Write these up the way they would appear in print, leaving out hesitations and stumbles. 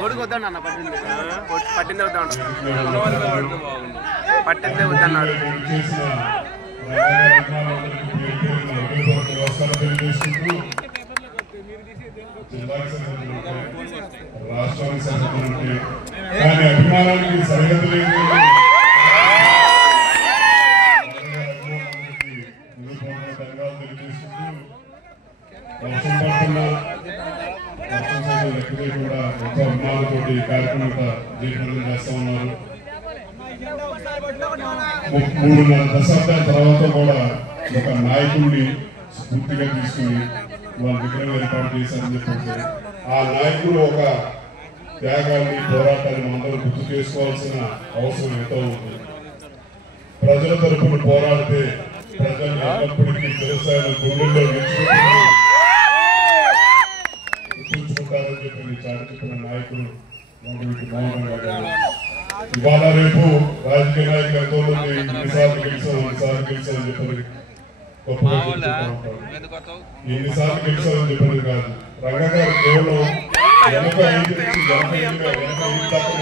గొడుగు వద్దన్న పట్టిందే వద్దా పట్టిందే వద్దన్నాడు. రాష్ట్రానికి సంబంధించి కానీ అభిమానానికి సరిహద్దు లేదు. వర్షం పడుతున్నా వర్షం సమయం లెక్కదే కూడా ఎంతో అభిమానంతో కార్యక్రమంగా జీవితం చేస్తా ఉన్నారు. 3.5 దశాబ్దాల తర్వాత కూడా ఒక నాయకుడిని స్ఫూర్తిగా తీసుకుని వాళ్ళ విగ్రహం ఏర్పాటు చేశారని చెప్పి ఆ నాయకుడు ఒక త్యాగాన్ని పోరాటాన్ని అందరూ గుర్తు చేసుకోవాల్సిన అవసరం ఎంతో ఉంది. ప్రజల తరపున పోరాడితే ప్రజలు ఎల్లప్పటికీ వ్యవసాయం గుండెల్లో గుర్తుంచుకుంటారని చెప్పి చాటి చెప్పిన నాయకుడు మోహన్ గారు. ఇవాళ రేపు రాజకీయ నాయకులు ఎంతో మంది ఎన్నిసార్లు గెలిచామని చెప్పి గొప్పగా చెప్తూ ఉంటారు. ఎన్నిసార్లు గెలిచామని చెప్పినది కాదు. రంగగారు కేవలం 85 దాకా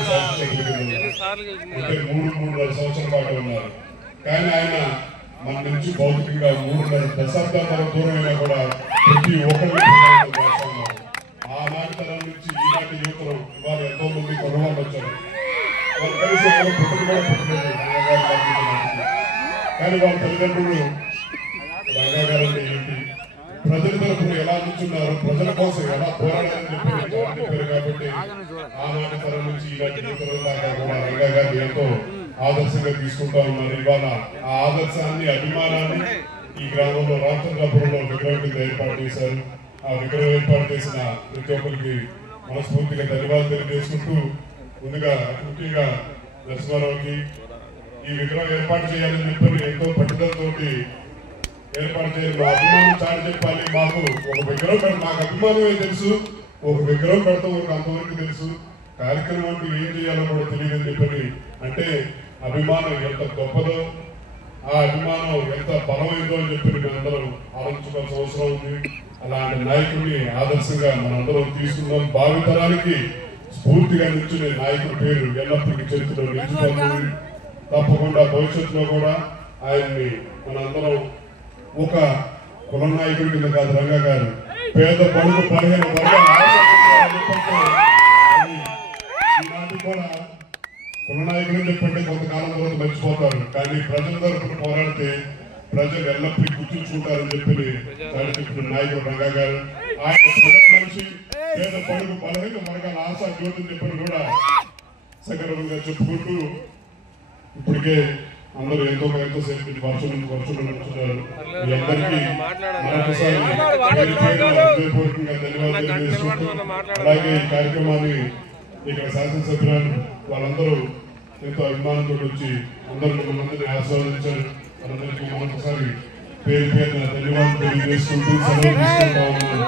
సాధించగలిగారు. అంటే 3.5 సంవత్సరాల పాటు ఉన్నారు. కానీ ఆయన మన నుంచి భౌతికంగా 3.5 దశాబ్దాల దూరమైనా కూడా ప్రతి ఒక్కరిని చేస్తున్నారు. ఆనాటి తరం నుంచి ఈనాటి యువతలు ఇవాళ ఎంతో మంది కొనవాళ్ళు వచ్చారు. వాళ్ళు కలిసి ఎవరు పుట్టుకు కూడా పుట్టలేదు. కానీ వాళ్ళ తల్లిదండ్రులు రంగాగారు అంటే ఏంటి, ప్రజల తరపున ఎలా నుంచున్నారు, ప్రజల కోసం ఎలా పోరాడాలని చెప్పారు. కాబట్టి ఆనాటి తరం నుంచి ఈనాటి యువతల దాకా కూడా రంగాగారిని ఎంతో ఆదర్శంగా తీసుకుంటా ఉన్నారు. ఇవాళ ఆ ఆదర్శాన్ని అభిమానాన్ని ఈ గ్రామంలో రామచంద్రాపురంలో విగ్రహం కింద ఏర్పాటు చేశారు. ఆ విగ్రహం ఏర్పాటు చేసిన ప్రతి ఒక్కరికి మనస్ఫూర్తిగా ధన్యవాదాలు తెలియజేసుకుంటూ ముందుగా ముఖ్యంగా నరసింహారావుకి ఈ విగ్రహం ఏర్పాటు చేయాలని చెప్పి ఎంతో పట్టుదలతో ఏర్పాటు చేయాలి. మా అభిమానం చాటి చెప్పాలి. మాకు ఒక విగ్రహం మాకు అభిమానమే తెలుసు, ఒక విగ్రహం పెడతాం అంతవరకు తెలుసు. కార్యక్రమం అంటే ఏం చేయాలో కూడా తెలియదని చెప్పని అంటే అభిమానం ఎంత గొప్పదో, ఆ అభిమానం ఎంత బలమైందో అని చెప్పి మేమందరం ఆలోచించుకోవాల్సిన అవసరం ఉంది. అలాంటి నాయకుడిని ఆదర్శంగా మనందరం తీసుకుందాం. భావితరానికి స్ఫూర్తిగా నిల్చునే నాయకుడి పేరు ఎల్లప్పటికీ చరిత్రలో నిలిచిపోతుంది. తప్పకుండా భవిష్యత్తులో కూడా ఆయన్ని మనందరం ఒక కుల నాయకుడి కింద కాదు, రంగా గారు పేద బడుగు 15 వర్గాల ఈనాటి కూడా కుల నాయకులు చెప్పండి కొంతకాలం తర్వాత మర్చిపోతారు. కానీ ప్రజల తరపున పోరాడితే ప్రజలు ఎల్లప్పుడూ గుర్తుంచుకుంటారని చెప్పి చెప్పిన నాయకుడు రంగా గారు. ఆయన ప్రజల మనిషి, పేద బడుగు 15 వర్గాల ఆశా జ్యోతిని చెప్పని కూడా సగర్వంగా చెప్పుకుంటూ ఇప్పటికే అందరూ ఎంతో సేపు వర్షం నడుస్తున్నారు. మీ అందరికీ మరొకసారి హృదయపూర్వకంగా ధన్యవాదాలు తెలియజేసుకుంటూ అలాగే ఈ కార్యక్రమాన్ని ఇక్కడ శాసనసభ్యులు వాళ్ళందరూ ఎంతో అభిమానంతో వచ్చి అందరూ మందిని ఆస్వాదించారు. వాళ్ళందరికీ మరొకసారి పేరు పేరున ధన్యవాదాలు తెలియజేసుకుంటూ సెలవు తీసుకుంటా ఉన్నాను.